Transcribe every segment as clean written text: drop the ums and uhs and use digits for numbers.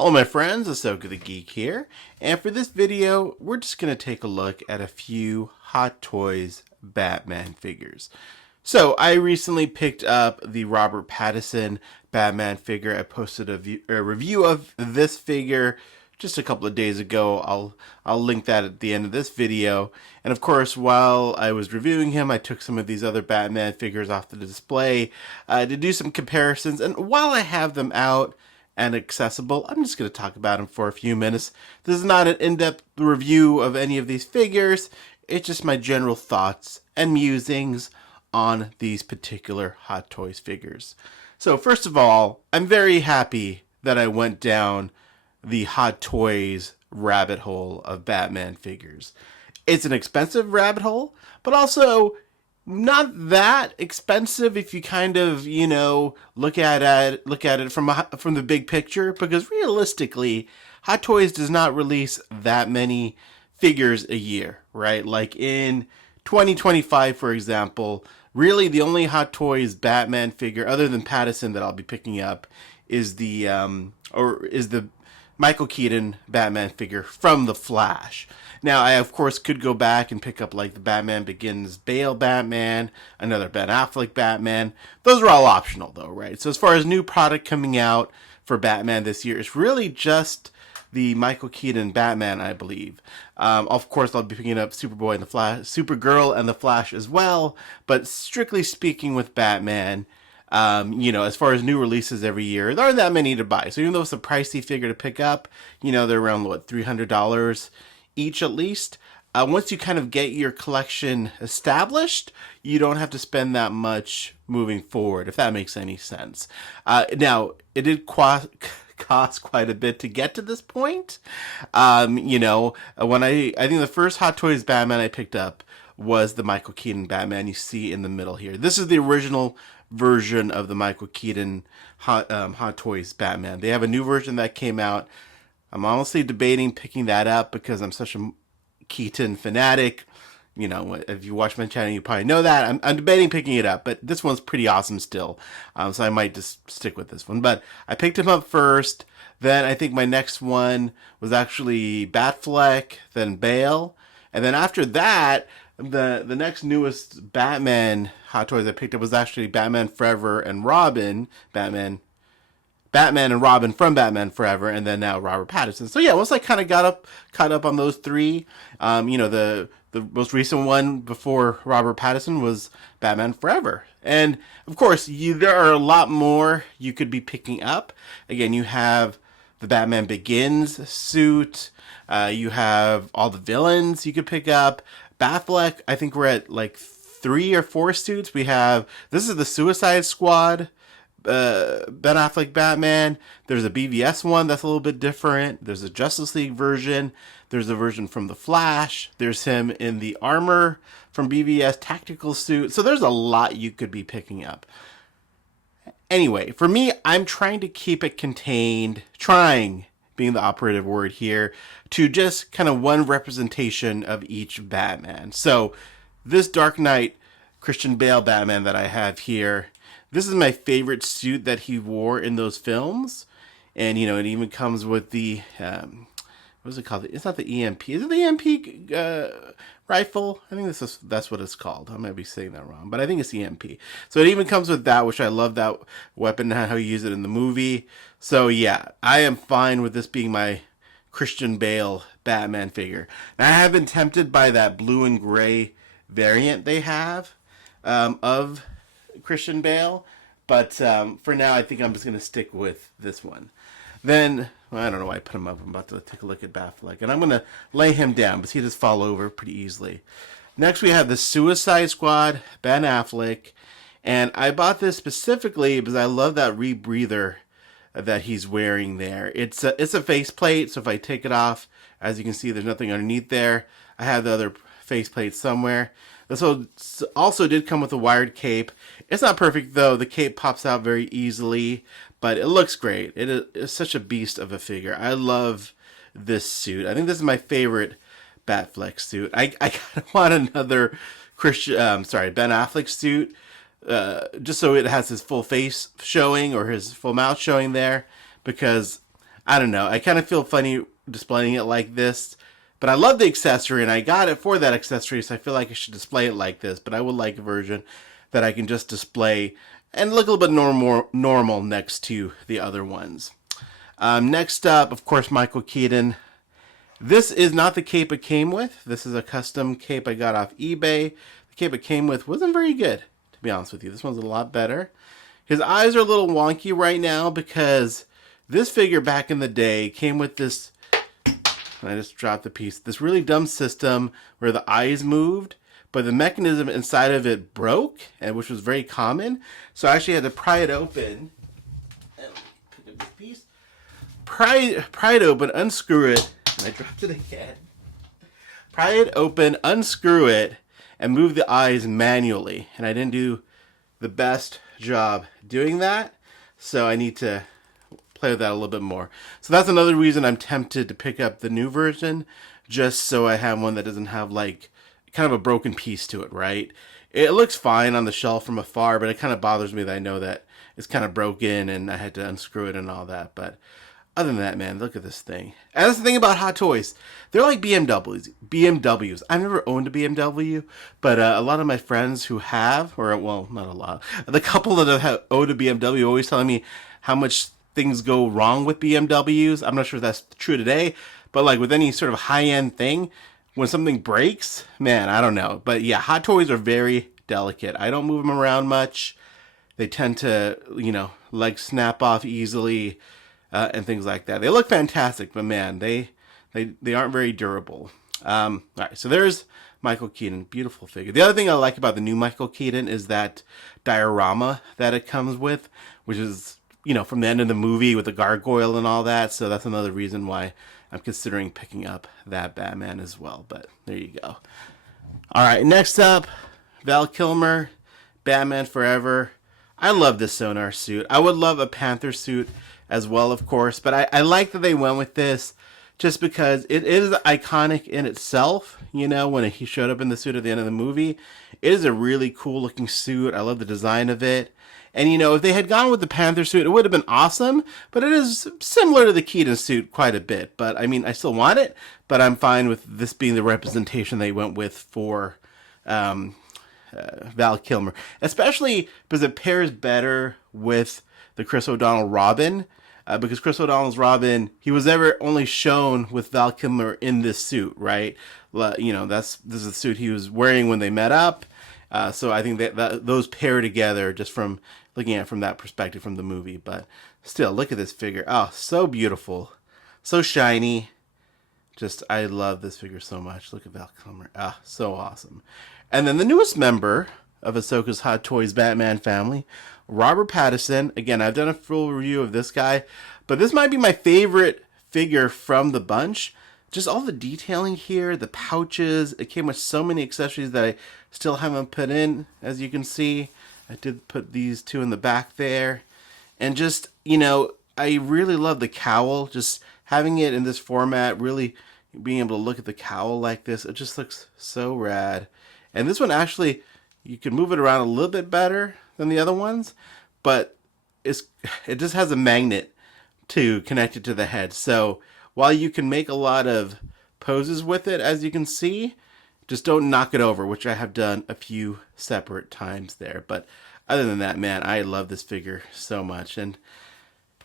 Hello my friends, Asoka the Geek here, and for this video we're just going to take a look at a few Hot Toys Batman figures. So I recently picked up the Robert Pattinson Batman figure. I posted a review of this figure just a couple of days ago. I'll link that at the end of this video. And of course, while I was reviewing him, I took some of these other Batman figures off the display to do some comparisons. And while I have them out and accessible, I'm just going to talk about them for a few minutes. This is not an in-depth review of any of these figures. It's just my general thoughts and musings on these particular Hot Toys figures. So first of all, I'm very happy that I went down the Hot Toys rabbit hole of Batman figures. It's an expensive rabbit hole, but also not that expensive if you kind of, look at it from the big picture, because realistically, Hot Toys does not release that many figures a year, right? Like in 2025, for example, really the only Hot Toys Batman figure other than Pattinson that I'll be picking up is the Michael Keaton Batman figure from The Flash. Now, I of course could go back and pick up like the Batman Begins Bale Batman, another Ben Affleck Batman. Those are all optional though, right? So as far as new product coming out for Batman this year, it's really just the Michael Keaton Batman, I believe. Of course, I'll be picking up Superboy and the Flash, Supergirl and the Flash as well. But strictly speaking, with Batman, as far as new releases every year, there aren't that many to buy. So even though it's a pricey figure to pick up, they're around $300 each at least. Once you kind of get your collection established, you don't have to spend that much moving forward, if that makes any sense. Now, it did cost quite a bit to get to this point. When I think the first Hot Toys Batman I picked up was the Michael Keaton Batman you see in the middle here. This is the original version of the Michael Keaton Hot Toys Batman. They have a new version that came out. I'm honestly debating picking that up because I'm such a Keaton fanatic. If you watch my channel, you probably know that. I'm debating picking it up, but this one's pretty awesome still. So I might just stick with this one. But I picked him up first. Then I think my next one was actually Batfleck, then Bale. And then after that, the next newest Batman Hot Toys I picked up was actually Batman Forever and Robin. Batman and Robin from Batman Forever, and then now Robert Pattinson. So yeah, once I kind of caught up on those three, the most recent one before Robert Pattinson was Batman Forever. And of course, there are a lot more you could be picking up. Again, you have the Batman Begins suit. You have all the villains you could pick up. Batfleck, I think we're at like 3 or 4 suits. This is the Suicide Squad Ben Affleck Batman. There's a BVS one that's a little bit different. There's a Justice League version. There's a version from The Flash. There's him in the armor from BVS tactical suit. So there's a lot you could be picking up. Anyway, for me, I'm trying to keep it contained, being the operative word here, to just kind of one representation of each Batman. So this Dark Knight Christian Bale Batman that I have here, this is my favorite suit that he wore in those films. And, it even comes with the, what is it called? It's not the EMP. Is it the EMP rifle? I think that's what it's called. I might be saying that wrong, but I think it's EMP. So it even comes with that, which I love that weapon and how you use it in the movie. So yeah, I am fine with this being my Christian Bale Batman figure. Now, I have been tempted by that blue and gray variant they have of Christian Bale, but for now I think I'm just going to stick with this one. Then, I don't know why I put him up. I'm about to take a look at Batfleck, and I'm going to lay him down, but he just fall over pretty easily. Next we have the Suicide Squad Ben Affleck, and I bought this specifically because I love that rebreather that he's wearing there. It's a faceplate, so if I take it off, as you can see, there's nothing underneath there. I have the other faceplate somewhere. This also did come with a wired cape. It's not perfect though. The cape pops out very easily, but it looks great. It is such a beast of a figure. I love this suit. I think this is my favorite Batfleck suit. I kind of want another Ben Affleck suit, just so it has his full face showing or his full mouth showing there, because I don't know. I kind of feel funny displaying it like this. But I love the accessory, and I got it for that accessory, so I feel like I should display it like this. But I would like a version that I can just display and look a little bit normal next to the other ones. Next up, of course, Michael Keaton. This is not the cape it came with. This is a custom cape I got off eBay. The cape it came with wasn't very good, to be honest with you. This one's a lot better. His eyes are a little wonky right now because this figure back in the day came with this... I just dropped the piece. This really dumb system where the eyes moved, but the mechanism inside of it broke, and which was very common. So I actually had to pry it open. And pick up this piece. Pry it open, unscrew it, and I dropped it again. Pry it open, unscrew it, and move the eyes manually. And I didn't do the best job doing that, so I need to play with that a little bit more. So that's another reason I'm tempted to pick up the new version, just so I have one that doesn't have like kind of a broken piece to it, right? It looks fine on the shelf from afar, but it kind of bothers me that I know that it's kind of broken and I had to unscrew it and all that. But other than that, man, look at this thing. And that's the thing about Hot Toys. They're like BMWs. I've never owned a BMW, but a lot of my friends who have, or well, not a lot, the couple that have owned a BMW always telling me how much things go wrong with BMWs. I'm not sure if that's true today, but like with any sort of high-end thing, when something breaks, man, I don't know. But yeah, Hot Toys are very delicate. I don't move them around much. They tend to, legs snap off easily and things like that. They look fantastic, but man, they aren't very durable. All right, so there's Michael Keaton. Beautiful figure. The other thing I like about the new Michael Keaton is that diorama that it comes with, which is from the end of the movie with the gargoyle and all that. So that's another reason why I'm considering picking up that Batman as well. But there you go. All right, next up, Val Kilmer, Batman Forever. I love this Sonar suit. I would love a Panther suit as well, of course. But I like that they went with this just because it is iconic in itself. When he showed up in the suit at the end of the movie, it is a really cool looking suit. I love the design of it. And, if they had gone with the Panther suit, it would have been awesome. But it is similar to the Keaton suit quite a bit. But, I still want it. But I'm fine with this being the representation they went with for Val Kilmer. Especially because it pairs better with the Chris O'Donnell Robin. Because Chris O'Donnell's Robin, he was ever only shown with Val Kilmer in this suit, right? This is the suit he was wearing when they met up. So I think that those pair together just from looking at it from that perspective from the movie. But still, look at this figure. Oh, so beautiful. So shiny. I love this figure so much. Look at Val Kilmer. Ah, so awesome. And then the newest member of Asoka's Hot Toys Batman family, Robert Pattinson. Again, I've done a full review of this guy, but this might be my favorite figure from the bunch. Just all the detailing here, the pouches. It came with so many accessories that I still haven't put in, as you can see. I did put these two in the back there. And just, I really love the cowl. Just having it in this format, really being able to look at the cowl like this, it just looks so rad. And this one actually, you can move it around a little bit better than the other ones, but it just has a magnet to connect it to the head. So while you can make a lot of poses with it, as you can see, just don't knock it over, which I have done a few separate times there. But other than that, man, I love this figure so much. And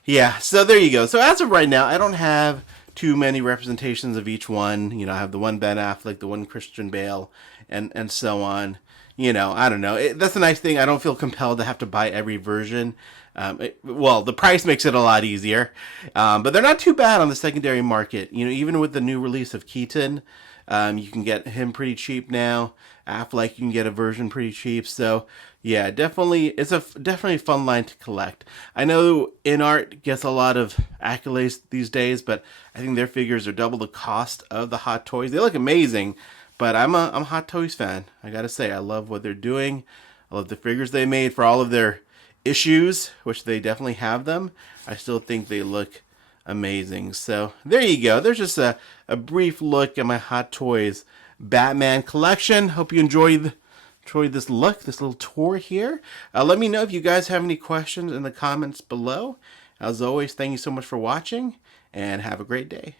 yeah, so there you go. So as of right now, I don't have too many representations of each one. I have the one Ben Affleck, the one Christian Bale, and so on. I don't know. That's a nice thing. I don't feel compelled to have to buy every version. The price makes it a lot easier. But they're not too bad on the secondary market. Even with the new release of Keaton, you can get him pretty cheap now. Affleck, you can get a version pretty cheap. So yeah, definitely, it's definitely a fun line to collect. I know InArt gets a lot of accolades these days, but I think their figures are double the cost of the Hot Toys. They look amazing, but I'm a Hot Toys fan. I gotta say, I love what they're doing. I love the figures they made for all of their issues, which they definitely have them. I still think they look amazing. So there you go. There's just a brief look at my Hot Toys Batman collection. Hope you enjoyed this look, this little tour here. Let me know if you guys have any questions in the comments below, As always, thank you so much for watching, and have a great day.